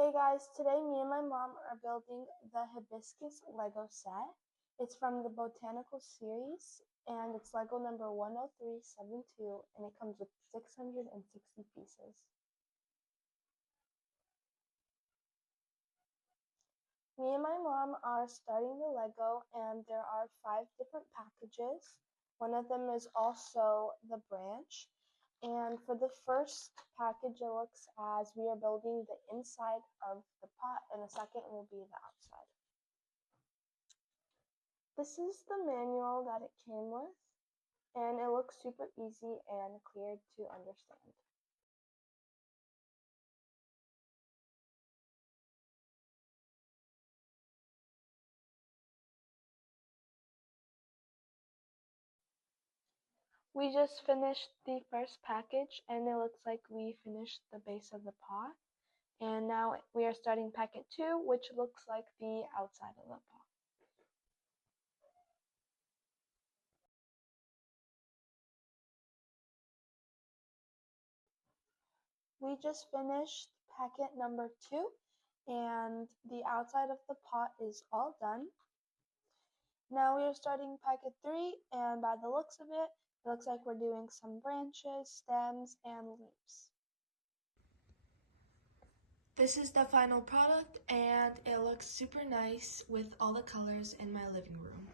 Hey guys, today me and my mom are building the Hibiscus Lego set. It's from the Botanical series and it's Lego number 10372 and it comes with 660 pieces. Me and my mom are starting the Lego and there are 5 different packages. One of them is also the branch. And for the first package, it looks as we are building the inside of the pot, and the second will be the outside. This is the manual that it came with, and it looks super easy and clear to understand. We just finished the first package, and it looks like we finished the base of the pot. And now we are starting packet 2, which looks like the outside of the pot. We just finished packet number 2, and the outside of the pot is all done. Now we are starting packet 3, and by the looks of it, it looks like we're doing some branches, stems, and leaves. This is the final product, and it looks super nice with all the colors in my living room.